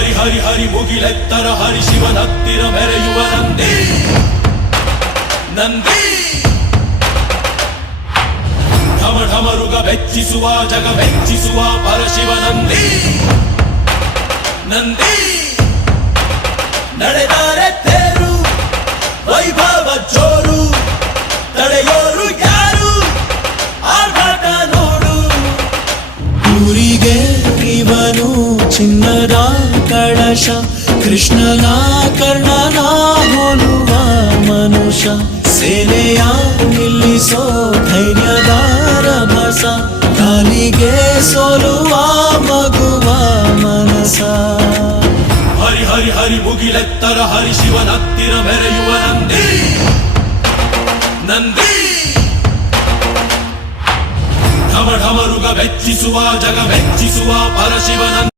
ಹರಿ ಹರಿ ಹರಿ ಮುಗಿಲೆತ್ತರ ಹರಿ ಶಿವನತ್ತಿರ ಮೆರೆಯುವ ನಂದಿ ನಂದಿ ಢಮ ಢಮರುಗ ಬೆಚ್ಚಿಸುವ ಜಗ ಬೆಚ್ಚಿಸುವ ಪರಶಿವ ನಂದಿ ನಂದಿ ನಡೆದರೆ ತೇರು ವೈಭವ ಜೋರು ತಡೆಯೋರು ಯಾರು ಆರ್ಭಟ ನೋಡು ಊರಿಗೆ ಇವನು ಚಿನ್ನದ ಕಳಶ ಕೃಷ್ಣನ ಕರ್ಣನ ಹೋಲುವ ಮನುಷ್ಯ ಸೇನೆಯ ನಿಲ್ಲಿಸೋ ಧೈರ್ಯದ ರಭಸ ಕಾಲಿಗೆ ಸೋಲುವ ಮಗುವ ಮನಸ ಹರಿ ಹರಿ ಹರಿ ಮುಗಿಲೆತ್ತರ ಹರಿ ಶಿವನತ್ತಿರ ಮೆರೆಯುವ ನಂದಿ ನಂದಿ ಢಮ ಢಮರುಗ ಬೆಚ್ಚಿಸುವ ಜಗ ಬೆಚ್ಚಿಸುವ ಪರಶಿವ ನಂದಿ